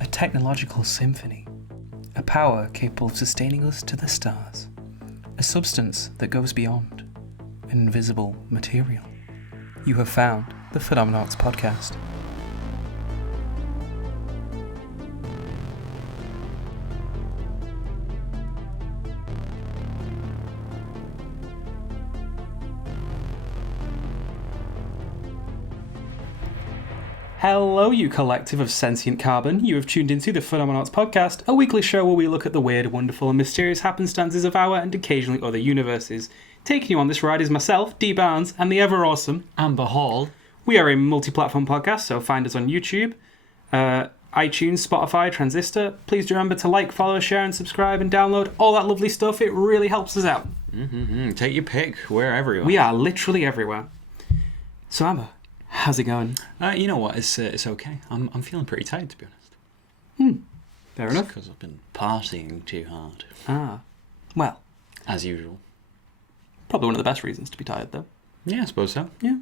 a technological symphony, a power capable of sustaining us to the stars, a substance that goes beyond, an invisible material. You have found the Phenomenauts Podcast. Hello, you collective of sentient carbon. You have tuned into the Phenomenauts Podcast, a weekly show where we look at the weird, wonderful, and mysterious happenstances of our and occasionally other universes. Taking you on this ride is myself, D. Barnes, and the ever-awesome Amber Hall. We are a multi-platform podcast, so find us on YouTube, iTunes, Spotify, Transistor. Please do remember to like, follow, share, and subscribe, and download all that lovely stuff. It really helps us out. Take your pick. We're everywhere. We are literally everywhere. So, Amber, how's it going? You know what? It's okay. I'm feeling pretty tired, to be honest. Fair enough. Because I've been partying too hard. Well, as usual. Probably one of the best reasons to be tired, though. Yeah, I suppose so. Yeah.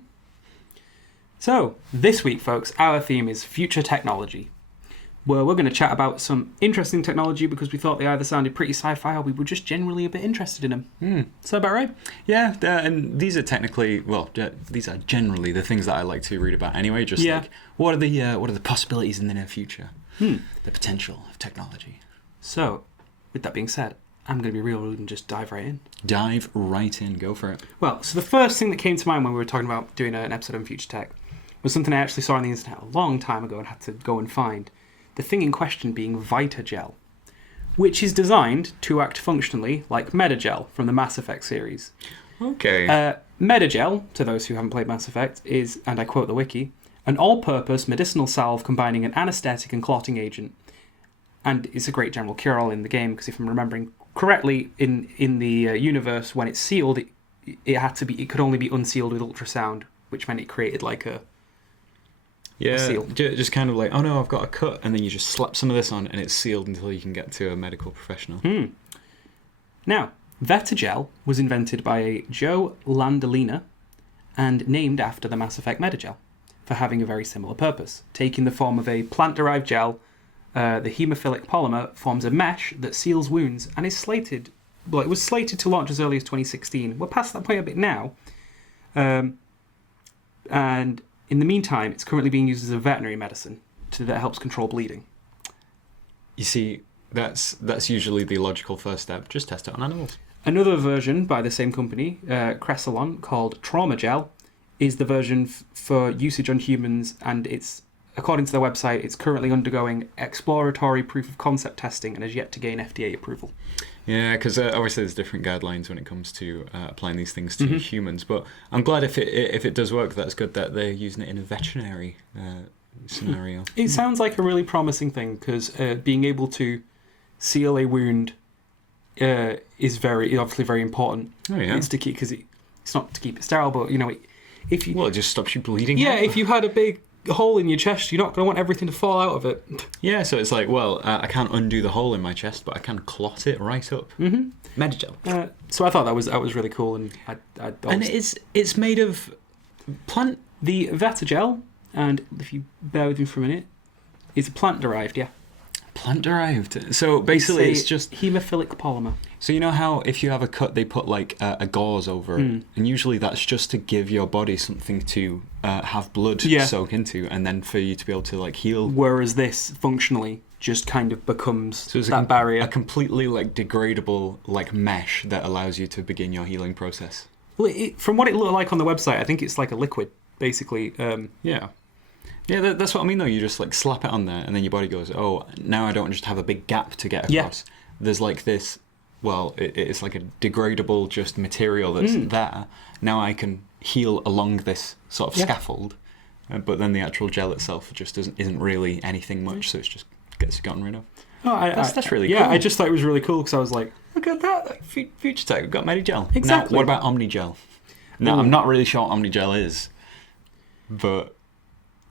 So, this week, folks, our theme is future technology. Where we're going to chat about some interesting technology because we thought they either sounded pretty sci-fi or we were just generally a bit interested in them. Is that about right? Yeah, and these are technically, these are generally the things that I like to read about anyway. Just like, what are the possibilities in the near future? The potential of technology. So, with that being said, I'm going to be real rude and just dive right in. Dive right in. Go for it. Well, so the first thing that came to mind when we were talking about doing an episode on future tech was something I actually saw on the internet a long time ago and had to go and find. The thing in question being Metagel, which is designed to act functionally like Metagel from the Mass Effect series. Okay. Metagel, to those who haven't played Mass Effect, is, and I quote the wiki, an all-purpose medicinal salve combining an anesthetic and clotting agent. And it's a great general cure-all in the game, because if I'm remembering correctly, in the universe, when it's sealed, it could only be unsealed with ultrasound, which meant it created like a seal. Just kind of like, oh no, I've got a cut, and then you just slap some of this on, and it's sealed until you can get to a medical professional. Now, Metagel was invented by a Joe Landolina and named after the Mass Effect Metagel for having a very similar purpose. Taking the form of a plant-derived gel, the hemophilic polymer forms a mesh that seals wounds and is slated... Well, it was slated to launch as early as 2016. We're past that point a bit now. And in the meantime, it's currently being used as a veterinary medicine that helps control bleeding. You see, that's usually the logical first step. Just test it on animals. Another version by the same company, Cressalon, called Trauma Gel, is the version for usage on humans, and it's, according to their website, it's currently undergoing exploratory proof of concept testing and has yet to gain FDA approval. Yeah, because obviously there's different guidelines when it comes to applying these things to humans. But I'm glad if it does work, that's good that they're using it in a veterinary scenario. It sounds like a really promising thing because being able to seal a wound is obviously very important. Oh yeah, it's to keep because it's not to keep it sterile, but if you it just stops you bleeding. Yeah, if you had a big hole in your chest, you're not going to want everything to fall out of it. Yeah, so it's like, I can't undo the hole in my chest, but I can clot it right up. Metagel. So I thought that was really cool, and and it's made of plant. The Metagel, and if you bear with me for a minute, is plant derived. Yeah. Plant derived. So basically, it's just hemophilic polymer. So you know how if you have a cut, they put like a gauze over it, and usually that's just to give your body something to have blood soak into, and then for you to be able to like heal. Whereas this functionally just kind of becomes that barrier, a completely like degradable like mesh that allows you to begin your healing process. Well, from what it looked like on the website, I think it's like a liquid, basically. Yeah, that's what I mean though. You just like slap it on there, and then your body goes, oh, now I don't just have a big gap to get across. Yeah. There's like this. Well, it's like a degradable just material that's there. Now I can heal along this sort of scaffold, but then the actual gel itself just isn't really anything much, so it just gets gotten rid of. Oh, that's really cool. Yeah, I just thought it was really cool because I was like, look at that. Like, future tech, we've got medi-gel. Exactly. Now, what about omni-gel? Now, I'm not really sure what omni-gel is, but...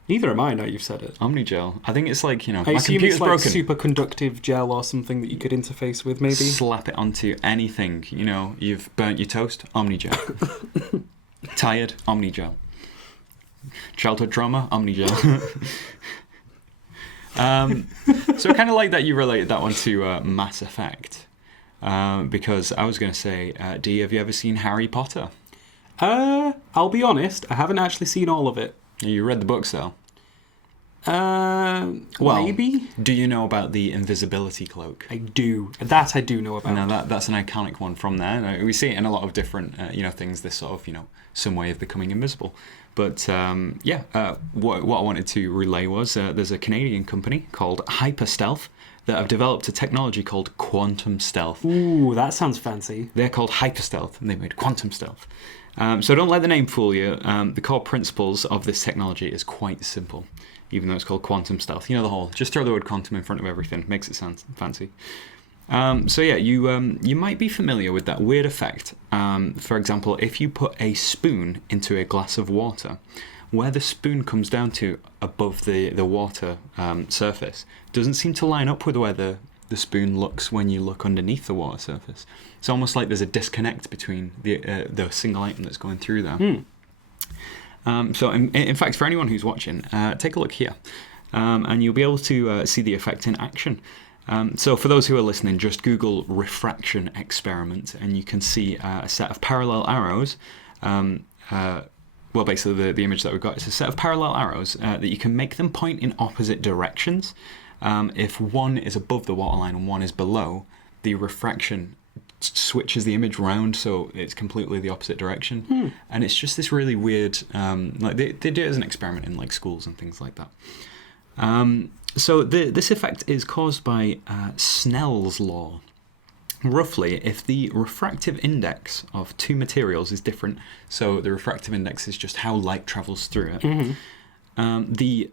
Neither am I, now you've said it. Omni-gel. I think it's like, my computer's computer's like broken. superconductive gel or something that you could interface with, maybe. Slap it onto anything. You've burnt your toast, omni-gel. Tired, omni-gel. Childhood trauma, omni-gel. So kind of like that you related that one to Mass Effect. Because I was going to say, Dee, have you ever seen Harry Potter? I'll be honest, I haven't actually seen all of it. You read the books, though? Maybe? Do you know about the invisibility cloak? I do. That I do know about. Now, that's an iconic one from there. We see it in a lot of different things, this sort of, some way of becoming invisible. But, what I wanted to relay was there's a Canadian company called Hyperstealth that have developed a technology called quantum stealth. Ooh, that sounds fancy. They're called Hyperstealth, and they made quantum stealth. So don't let the name fool you. The core principles of this technology is quite simple, even though it's called quantum stealth. You know the whole, just throw the word quantum in front of everything. Makes it sound fancy. You might be familiar with that weird effect. For example, if you put a spoon into a glass of water, where the spoon comes down to above the water surface doesn't seem to line up with where the spoon looks when you look underneath the water surface. It's almost like there's a disconnect between the single item that's going through there. So in fact, for anyone who's watching, take a look here, and you'll be able to see the effect in action. So for those who are listening, just Google refraction experiment, and you can see a set of parallel arrows. Basically the image that we've got is a set of parallel arrows that you can make them point in opposite directions. If one is above the waterline and one is below, the refraction switches the image round so it's completely the opposite direction. And it's just this really weird, they do it as an experiment in like schools and things like that. So this effect is caused by Snell's law. Roughly, if the refractive index of two materials is different, so the refractive index is just how light travels through it, the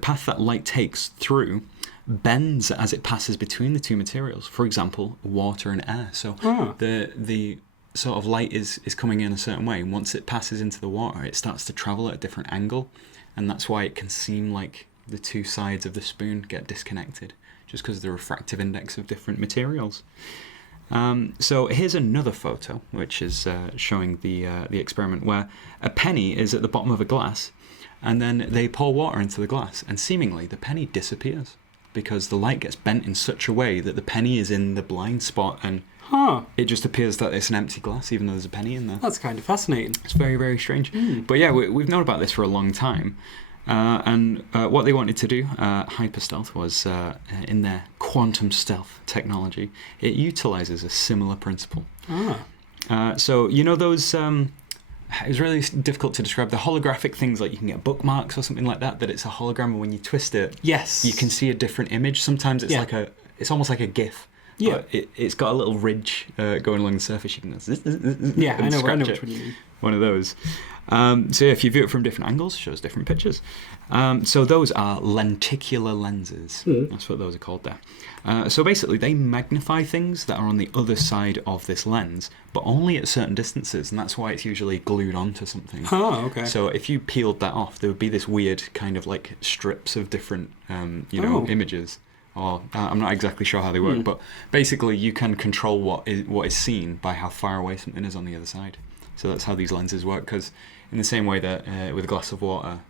path that light takes through bends as it passes between the two materials. For example, water and air. So the sort of light is coming in a certain way, and once it passes into the water, it starts to travel at a different angle, and that's why it can seem like the two sides of the spoon get disconnected, just because of the refractive index of different materials. So here's another photo, which is showing the experiment where a penny is at the bottom of a glass, and then they pour water into the glass, and seemingly the penny disappears because the light gets bent in such a way that the penny is in the blind spot, and it just appears that it's an empty glass, even though there's a penny in there. That's kind of fascinating. It's very, very strange. But yeah, we've known about this for a long time. And what they wanted to do, Hyperstealth, was in their quantum stealth technology, it utilizes a similar principle. So you know those, it's really difficult to describe, the holographic things, like you can get bookmarks or something like that, that it's a hologram, and when you twist it, yes, you can see a different image. Sometimes it's it's almost like a GIF. Yeah, but it's got a little ridge going along the surface. You can I know which one you mean. One of those. So if you view it from different angles, it shows different pictures. So those are lenticular lenses. That's what those are called there. So basically, they magnify things that are on the other side of this lens, but only at certain distances, and that's why it's usually glued onto something. Oh, okay. So if you peeled that off, there would be this weird kind of like strips of different, images. Or I'm not exactly sure how they work, but basically you can control what is seen by how far away something is on the other side. So that's how these lenses work, because in the same way that with a glass of water,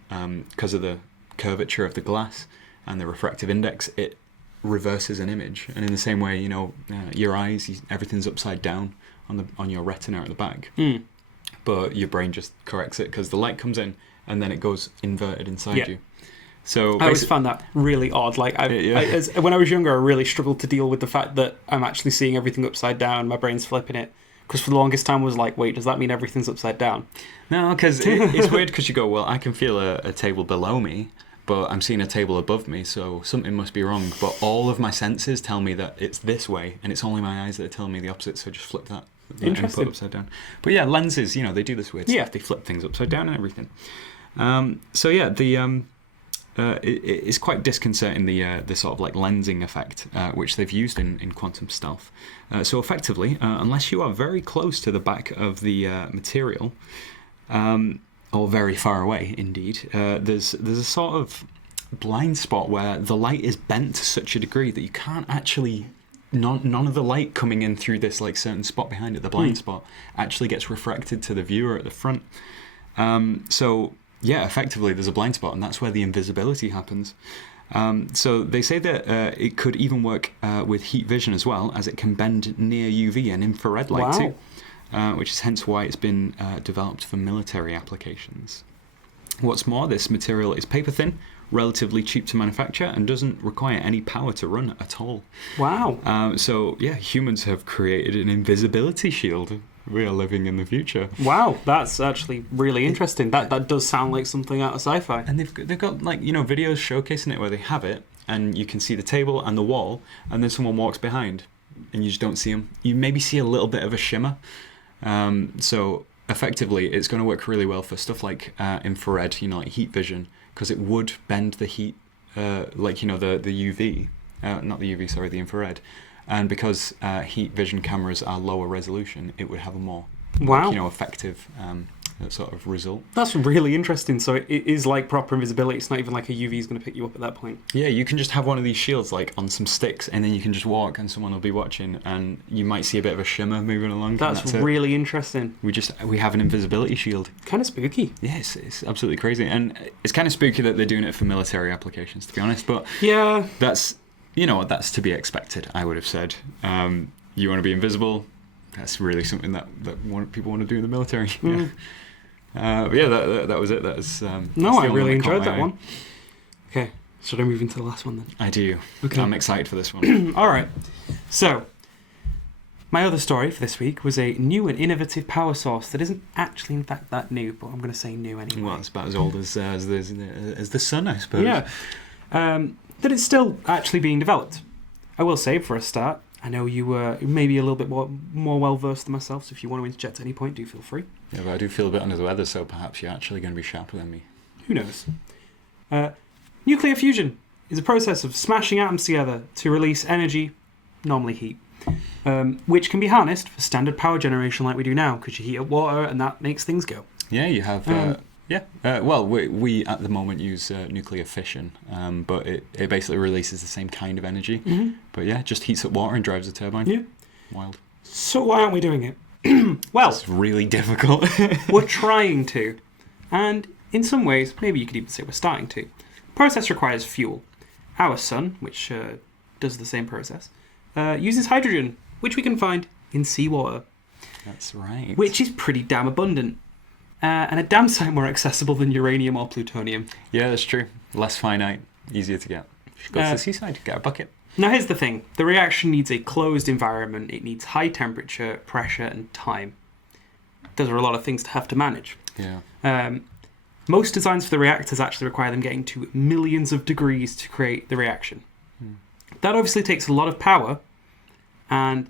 because of the curvature of the glass and the refractive index, it reverses an image. And in the same way, your eyes, everything's upside down on your retina at the back. But your brain just corrects it because the light comes in and then it goes inverted inside you. So I always found that really odd. Like when I was younger, I really struggled to deal with the fact that I'm actually seeing everything upside down. My brain's flipping it. Because for the longest time I was like, wait, does that mean everything's upside down? No, because it's weird because you go, well, I can feel a table below me, but I'm seeing a table above me, so something must be wrong. But all of my senses tell me that it's this way, and it's only my eyes that are telling me the opposite, so just flip that input upside down. But yeah, lenses, they do this weird stuff. They flip things upside down and everything. It's quite disconcerting, the sort of like lensing effect, which they've used in quantum stealth. So effectively, unless you are very close to the back of the material, or very far away indeed, there's a sort of blind spot where the light is bent to such a degree that you can't actually, none of the light coming in through this like certain spot behind it, the blind spot, actually gets refracted to the viewer at the front. So yeah, effectively there's a blind spot, and that's where the invisibility happens. So they say that it could even work with heat vision as well, as it can bend near UV and infrared light too, which is hence why it's been developed for military applications. What's more, this material is paper thin, relatively cheap to manufacture, and doesn't require any power to run at all. Wow. So yeah, humans have created an invisibility shield. We are living in the future. Wow, that's actually really interesting. That does sound like something out of sci-fi. And they've got like, you know, videos showcasing it where they have it, and you can see the table and the wall, and then someone walks behind, and you just don't see them. You maybe see a little bit of a shimmer. So effectively, it's going to work really well for stuff like infrared, you know, like heat vision, because it would bend the heat, like, you know, the UV, not the UV, sorry, the infrared. And because heat vision cameras are lower resolution, it would have a more, like, you know, effective sort of result. That's really interesting. So it is like proper invisibility. It's not even like a UV is going to pick you up at that point. Yeah, you can just have one of these shields like on some sticks, and then you can just walk, and someone will be watching, and you might see a bit of a shimmer moving along. That's really interesting. We have an invisibility shield. Kind of spooky. Yes, it's absolutely crazy, and it's kind of spooky that they're doing it for military applications, to be honest. But yeah, that's, you know, that's to be expected, I would have said. You want to be invisible, that's really something that people want to do in the military. But yeah, that was it. That was no, I really enjoyed that one. Okay, should I move into the last one then? I do. Okay, I'm excited for this one. All right. So, my other story for this week was a new and innovative power source that isn't actually, in fact, that new, but I'm going to say new anyway. Well, it's about as old as the sun, I suppose. Yeah. That it's still actually being developed. I will say, for a start, I know you were maybe a little bit more well-versed than myself, so if you want to interject at any point, do feel free. Yeah, but I do feel a bit under the weather, so perhaps you're actually going to be sharper than me. Who knows? Nuclear fusion is a process of smashing atoms together to release energy, normally heat, which can be harnessed for standard power generation like we do now, because you heat up water and that makes things go. Yeah, you have... well, we at the moment use nuclear fission, but it basically releases the same kind of energy. Mm-hmm. But yeah, just heats up water and drives the turbine. Yeah. Wild. So why aren't we doing it? Well, it's really difficult. We're trying to. And in some ways, maybe you could even say we're starting to. The process requires fuel. Our sun, which does the same process, uses hydrogen, which we can find in seawater. That's right. Which is pretty damn abundant. And a damn sight more accessible than uranium or plutonium. Yeah, that's true. Less finite, easier to get. You should go to the seaside, get a bucket. Now here's the thing. The reaction needs a closed environment. It needs high temperature, pressure, and time. Those are a lot of things to have to manage. Yeah. Most designs for the reactors actually require them getting to millions of degrees to create the reaction. That obviously takes a lot of power, and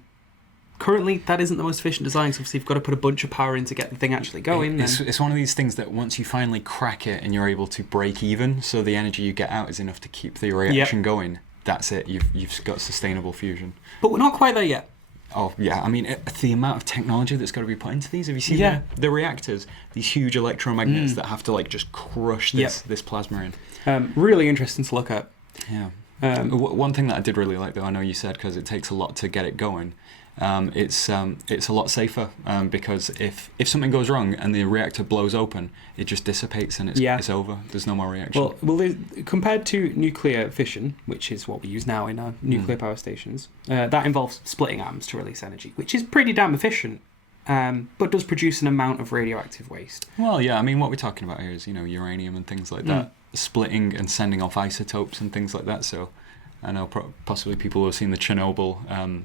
currently that isn't the most efficient design, so obviously you've got to put a bunch of power in to get the thing actually going. It's one of these things that once you finally crack it and you're able to break even, so the energy you get out is enough to keep the reaction going, that's it. You've got sustainable fusion. But we're not quite there yet. Oh, yeah. I mean, the amount of technology that's got to be put into these. Have you seen the reactors? These huge electromagnets that have to like just crush this plasma in. Really interesting to look at. Yeah. One thing that I did really like, though, I know you said, because it takes a lot to get it going, it's a lot safer, because if something goes wrong and the reactor blows open, it just dissipates and it's over. There's no more reaction. Well, compared to nuclear fission, which is what we use now in our nuclear power stations, that involves splitting atoms to release energy, which is pretty damn efficient, but does produce an amount of radioactive waste. Well, yeah, I mean, what we're talking about here is, uranium and things like that, splitting and sending off isotopes and things like that, so... I know possibly people who have seen the Chernobyl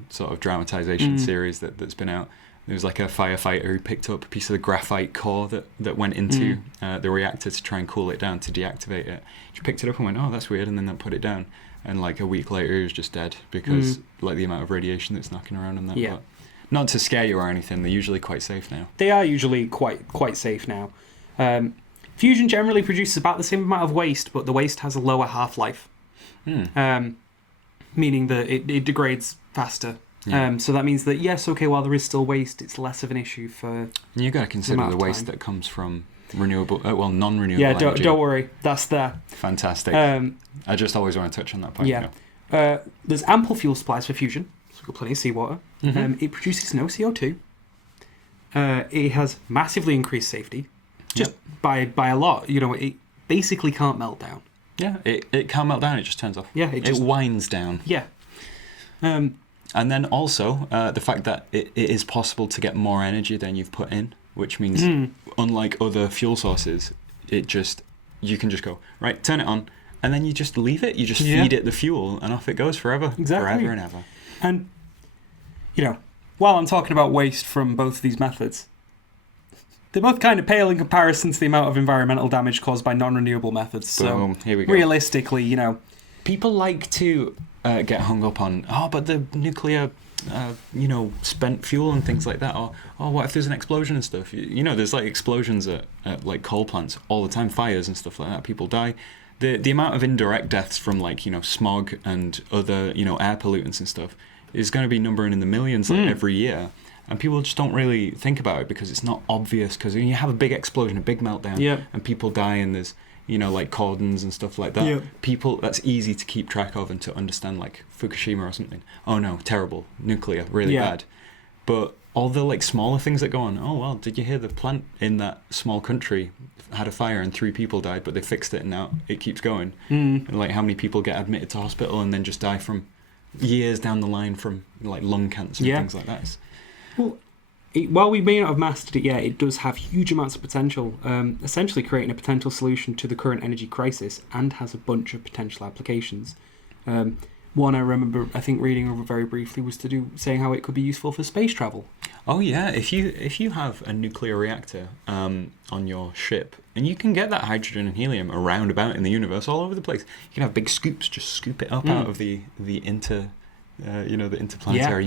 sort of dramatization series that's been out. There was like a firefighter who picked up a piece of the graphite core that went into the reactor to try and cool it down to deactivate it. She picked it up and went, oh, that's weird, and then put it down. And like a week later, he was just dead because like the amount of radiation that's knocking around and that. Yeah. But not to scare you or anything, they're usually quite safe now. They are usually quite safe now. Fusion generally produces about the same amount of waste, but the waste has a lower half-life. Meaning that it degrades faster. Yeah. So that means that, yes, okay, while there is still waste, it's less of an issue for... You've got to consider the waste that comes from non-renewable energy. Yeah, don't worry. That's there. Fantastic. I just always want to touch on that point. Yeah. There's ample fuel supplies for fusion. So we've got plenty of seawater. It produces no CO2. It has massively increased safety. Just by a lot. It basically can't melt down. Yeah, it can't melt down, it just turns off. Yeah, it winds down. Yeah. And then also, the fact that it is possible to get more energy than you've put in, which means, unlike other fuel sources, you can just go, right, turn it on, and then you just leave it. You just feed it the fuel, and off it goes forever. Exactly. Forever and ever. And, while I'm talking about waste from both of these methods, they're both kind of pale in comparison to the amount of environmental damage caused by non-renewable methods. Boom. So, here we go. Realistically, People like to get hung up on, but the nuclear, spent fuel and things like that. Or, what if there's an explosion and stuff? There's like explosions at like coal plants all the time, fires and stuff like that. People die. The amount of indirect deaths from like, smog and other, air pollutants and stuff is going to be numbering in the millions every year. And people just don't really think about it because it's not obvious. Because when you have a big explosion, a big meltdown, and people die, and there's, like cordons and stuff like that. Yeah. People, that's easy to keep track of and to understand, like Fukushima or something. Oh no, terrible, nuclear, really bad. But all the like smaller things that go on. Oh well, did you hear the plant in that small country had a fire and 3 people died, but they fixed it and now it keeps going. And like how many people get admitted to hospital and then just die from years down the line from like lung cancer and things like that. Well, while we may not have mastered it yet, it does have huge amounts of potential, essentially creating a potential solution to the current energy crisis, and has a bunch of potential applications. One I remember, I think, reading over very briefly was saying how it could be useful for space travel. Oh yeah, if you have a nuclear reactor on your ship, and you can get that hydrogen and helium around about in the universe all over the place. You can have big scoops, just scoop it up out of the interplanetary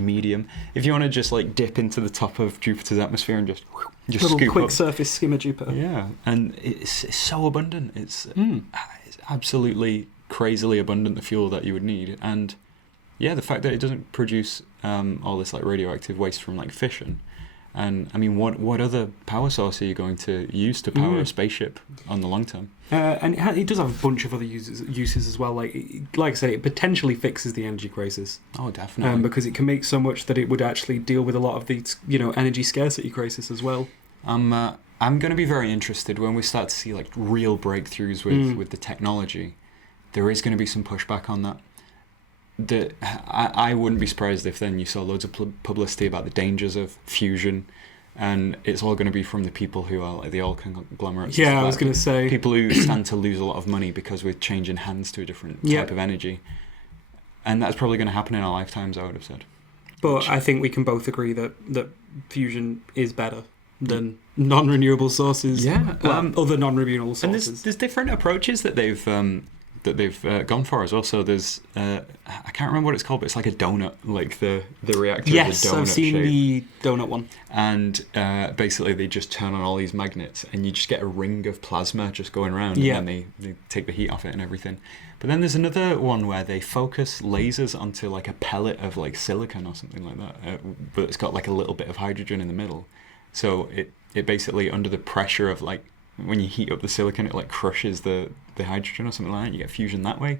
medium. If you want to just like dip into the top of Jupiter's atmosphere and just little scoop quick up. surface skim of Jupiter. Yeah, and it's so abundant. It's absolutely crazily abundant, the fuel that you would need. And the fact that it doesn't produce all this like radioactive waste from like fission. And I mean, what other power source are you going to use to power a spaceship on the long term? And it does have a bunch of other uses as well. Like I say, it potentially fixes the energy crisis. Oh, definitely. Because it can make so much that it would actually deal with a lot of the energy scarcity crisis as well. I'm going to be very interested when we start to see like real breakthroughs with the technology. There is going to be some pushback on that. I wouldn't be surprised if then you saw loads of publicity about the dangers of fusion, and it's all going to be from the people who are like the oil conglomerates. Yeah, I was going to say people who stand to lose a lot of money because we're changing hands to a different type of energy, and that's probably going to happen in our lifetimes, I would have said. But I think we can both agree that fusion is better than non-renewable sources. Yeah, other non-renewable sources. And there's different approaches that they've gone for as well. So there's I can't remember what it's called, but it's like a donut, like the reactor. Yes, is a donut I've seen shape. the donut one. And basically they just turn on all these magnets, and you just get a ring of plasma just going around, and then they take the heat off it and everything. But then there's another one where they focus lasers onto like a pellet of like silicon or something like that, but it's got like a little bit of hydrogen in the middle. So it basically, under the pressure of like, when you heat up the silicon, it like crushes the hydrogen or something like that. You get fusion that way,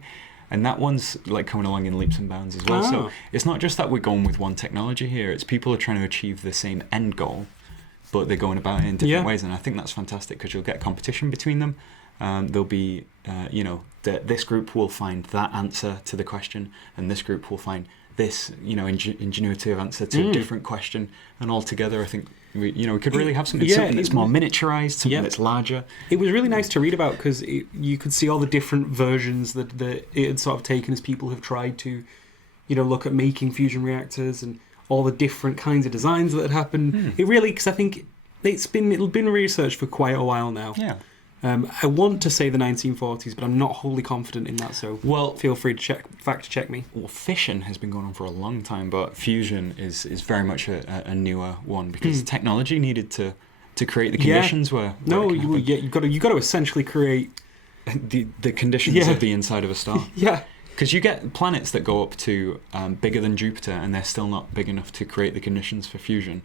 and that one's like coming along in leaps and bounds as well. So it's not just that we're going with one technology here. It's people are trying to achieve the same end goal, but they're going about it in different ways. And I think that's fantastic, because you'll get competition between them. There'll be this group will find that answer to the question, and this group will find this ingenuitive answer to a different question, and all together I think we could really have something that's more miniaturized, something that's larger. It was really nice to read about, because you could see all the different versions that it had sort of taken as people have tried to look at making fusion reactors, and all the different kinds of designs that had happened. It really, because I think it'll been researched for quite a while now. I want to say the 1940s, but I'm not wholly confident in that, so feel free to fact check me. Well, fission has been going on for a long time, but fusion is very much a newer one, because technology needed to create the conditions where you've got to essentially create the conditions of the inside of a star. Because you get planets that go up to bigger than Jupiter, and they're still not big enough to create the conditions for fusion.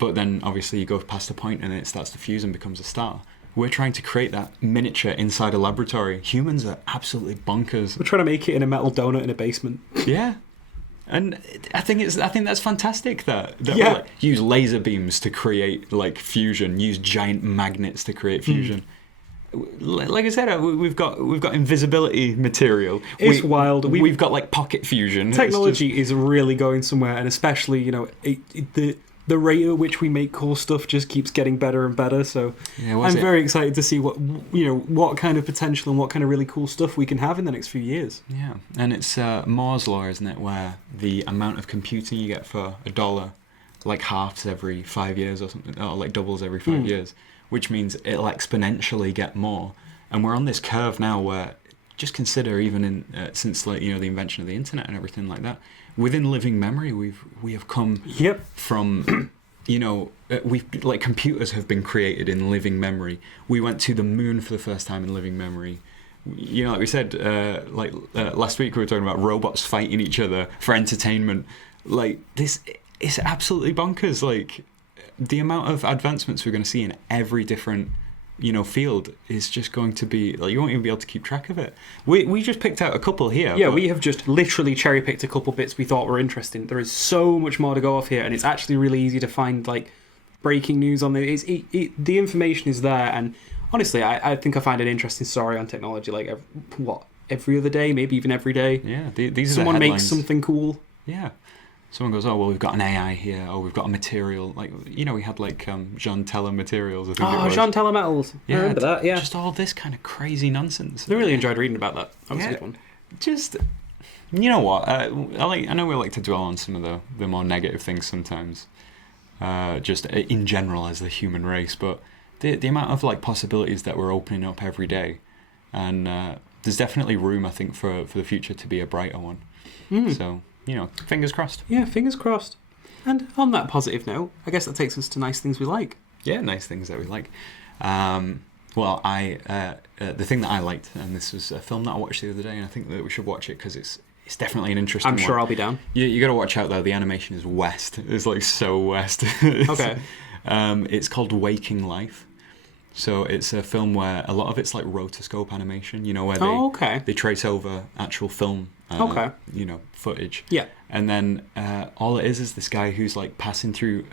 But then obviously you go past a point and it starts to fuse and becomes a star. We're trying to create that miniature inside a laboratory. Humans are absolutely bonkers. We're trying to make it in a metal donut in a basement. Yeah. And I think that's fantastic that we like, use laser beams to create like fusion, use giant magnets to create fusion. like I said, we've got invisibility material. It's wild. We've got like pocket fusion. Technology is really going somewhere, and especially the rate at which we make cool stuff just keeps getting better and better. So I'm very excited to see what kind of potential and what kind of really cool stuff we can have in the next few years. Yeah, and it's Moore's law, isn't it, where the amount of computing you get for $1 like halves every 5 years or something, or like doubles every 5 years, which means it'll exponentially get more. And we're on this curve now where, just consider, even in since the invention of the internet and everything like that, within living memory we have come from we've like computers have been created in living memory. We went to the moon for the first time in living memory. Like we said, last week we were talking about robots fighting each other for entertainment. Like, this is absolutely bonkers. Like, the amount of advancements we're going to see in every different field is just going to be like, you won't even be able to keep track of it. We just picked out a couple here. Yeah, we have just literally cherry picked a couple bits we thought were interesting. There is so much more to go off here, and it's actually really easy to find like breaking news on it. The information is there, and honestly, I think I find an interesting story on technology like every other day, maybe even every day. Yeah, these are someone the makes something cool. Yeah. Someone goes, oh, well, we've got an AI here, or we've got a material. Like, we had, like, Jean Teller materials, I think it was. Jean Teller metals. Yeah, I remember that, yeah. Just all this kind of crazy nonsense. I really enjoyed reading about that. That was a good one. Just, you know what? I know we like to dwell on some of the more negative things sometimes, just in general as the human race, but the amount of, like, possibilities that we're opening up every day, and there's definitely room, I think, for the future to be a brighter one. So... fingers crossed. Yeah, fingers crossed. And on that positive note, I guess that takes us to nice things we like. Yeah, nice things that we like. Well, the thing that I liked, and this was a film that I watched the other day, and I think that we should watch it because it's definitely an interesting one. I'm sure I'll be down. You got to watch out, though. The animation is West. It's like so West. Okay. It's called Waking Life. So it's a film where a lot of it's like rotoscope animation, where they trace over actual film footage. Yeah. And then all it is this guy who's like passing through,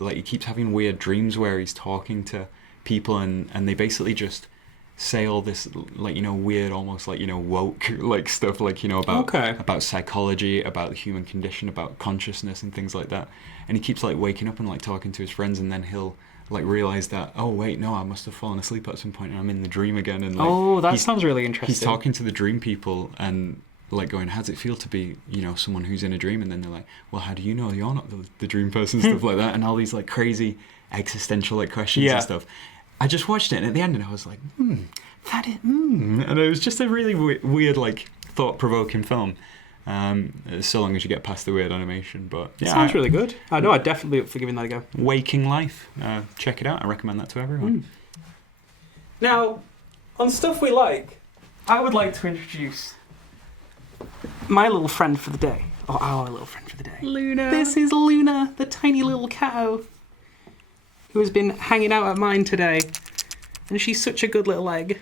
like he keeps having weird dreams where he's talking to people and they basically just say all this like, weird, almost like, woke like stuff, like, about psychology, about the human condition, about consciousness and things like that. And he keeps like waking up and like talking to his friends, and then he'll like realize that, oh wait, no, I must have fallen asleep at some point and I'm in the dream again. And like, that sounds really interesting. He's talking to the dream people and like going, how does it feel to be, someone who's in a dream? And then they're like, well, how do you know you're not the dream person? Stuff like that, and all these like crazy existential like questions and stuff. I just watched it, and at the end, and I was like, and it was just a really weird, like thought-provoking film. So long as you get past the weird animation, but yeah, sounds really good. I know, I'd definitely be up for giving that a go. Waking Life, check it out. I recommend that to everyone. Now, on stuff we like, I would like to introduce my little friend for the day, or our little friend for the day. Luna. This is Luna, the tiny little cow, who has been hanging out at mine today, and she's such a good little egg.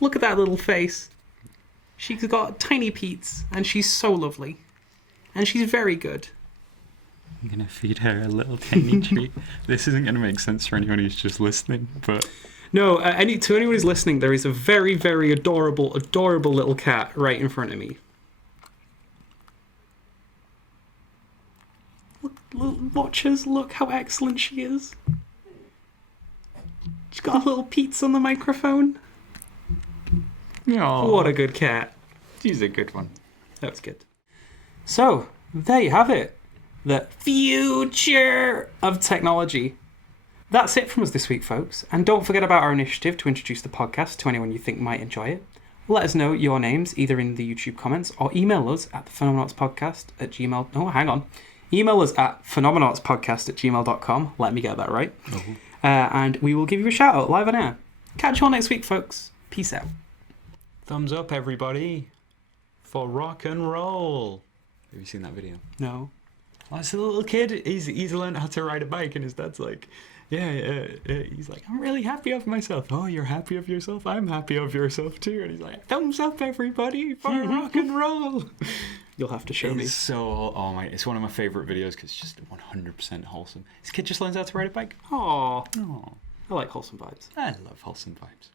Look at that little face. She's got tiny peats, and she's so lovely. And she's very good. I'm going to feed her a little tiny treat. This isn't going to make sense for anyone who's just listening, but... No, to anyone who's listening, there is a very, very adorable little cat right in front of me. Look, watchers, look how excellent she is. She's got a little peats on the microphone. Aww. What a good cat. She's a good one. That was good. So, there you have it. The future of technology. That's it from us this week, folks. And don't forget about our initiative to introduce the podcast to anyone you think might enjoy it. Let us know your names either in the YouTube comments or email us at Phenomenauts@gmail. Oh, hang on. Email us at Phenomenautspodcast@gmail.com. Let me get that right. And we will give you a shout out live on air. Catch you all next week, folks. Peace out. Thumbs up, everybody, for rock and roll. Have you seen that video? No. Oh, it's a little kid. He's learned how to ride a bike, and his dad's like, he's like, I'm really happy of myself. Oh, you're happy of yourself? I'm happy of yourself too. And he's like, thumbs up, everybody, for rock and roll. You'll have to show me. It's one of my favorite videos because it's just 100% wholesome. This kid just learns how to ride a bike. Aww. Aww. I like wholesome vibes. I love wholesome vibes.